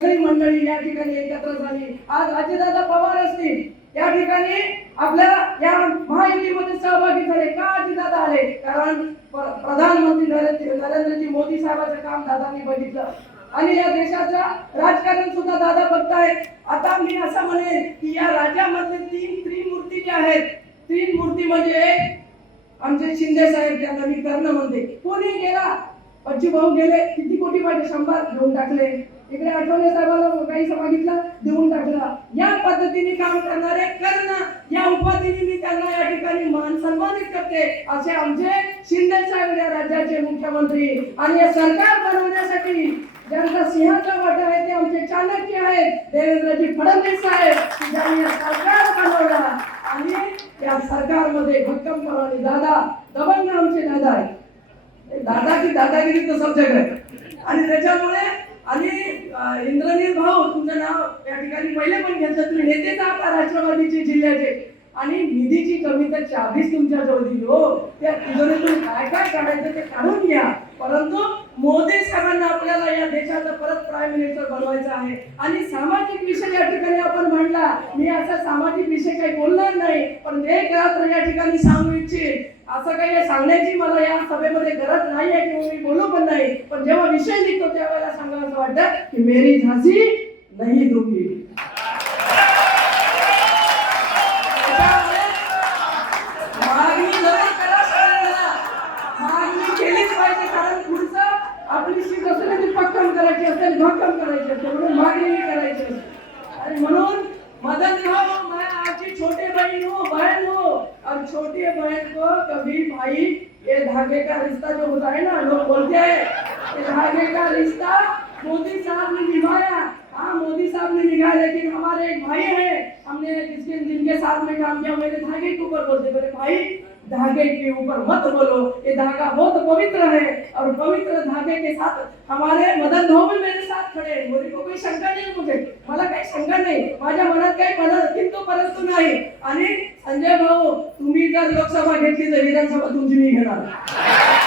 मंडळी या ठिकाणी एकत्र झाली। आज अजितदादा पवार असतील या ठिकाणी आपल्या या महायुतीमध्ये सहभागी झाले का? अजितदादा आले कारण प्रधानमंत्री नरेंद्रजी मोदी साहेबांचं काम दादांनी बघितलं आणि या देशाचा राजकारण सुद्धा दादा बघतायत। आता मी असं म्हणेन की या राज्यामध्ये तीन त्रिमूर्ती ज्या आहेत, तीन मूर्ती म्हणजे आमचे शिंदे साहेब त्यांना मी कर्ण म्हणते, कोणी गेला पच्चू भाऊ गेले, किती कोटी पाहिजे 100 घेऊन टाकले, इकडे आठवले साहेबांना काही मागितलं देऊन टाकला। या पद्धतीने काम करणारे कर्ण या उपाधीने मी त्यांना या ठिकाणी मान सन्मानित करते। असे आमचे शिंदे साहेब या राज्याचे मुख्यमंत्री आणि हे सरकार बनवण्यासाठी ज्यांचा सिंहाचा वाटा आहे ते आमचे चाणक्य आहेत देवेंद्रजी फडणवीस साहेब, ज्यांनी सरकार बनवला आणि या सरकारमध्ये भक्कमपणाने दादा दबंग आमचे दादा आहे। दादा की दादागिरी तो सब जगह आणि त्याच्यामुळे आणि इंद्रनील भाऊ तुमचं नाव या ठिकाणी पहिले पण घेतलं, तुम्ही नेतेच आहात राष्ट्रवादीचे जिल्ह्याचे आणि निधीची कमी तर चाबीच तुमच्या जवळ दिली हो। त्या तिजोरीतून काय काय काढायचं ते काढून घ्या, परंतु मोदी साहेबांना आपल्याला या देशाचा परत प्राईम मिनिस्टर बनवायचं आहे आणि सामाजिक विषय या ठिकाणी आपण मांडला। मी असा सामाजिक विषय काही बोलणार नाही, पण एक रात्र या ठिकाणी सांगू इच्छित, असं काही सांगण्याची मला या सभेमध्ये गरज नाही आहे किंवा मी बोलू पण नाही, पण जेव्हा विषय निघतो त्यावेळेला सांगावं असं वाटतं की मेरी झांसी नाही दूंगी। आपली सीट असेल ती पक्कम करायची असेल, भक्कम करायची असेल, म्हणून मागणी करायची असेल आणि म्हणून मदन भाऊ मैं आपकी छोटी बहन हूँ और छोटी बहन को कभी भाई ये धागे का रिश्ता जो होता है ना, लोग बोलते हैं ये धागे का रिश्ता मोदी साहब ने निभाया। हाँ मोदी साहब ने निभाया, लेकिन हमारे एक भाई है, हमने जिनके साथ में काम किया, मेरे धागे के ऊपर बोलते, मेरे भाई धागे के ऊपर मत बोलो, ये धागा बहुत पवित्र है और पवित्र धागे के साथ हमारे मदन भाऊ भी मेरे साथ खड़े, मुझे को कोई शंका नहीं, मुझे मला काही शंका नाही, माझ्या मनात काही मनात किंतु परंतु नाही। आणि संजय भाऊ तुम्ही जर लोकसभा घेतली तर विधानसभा तुमची मी घेणार।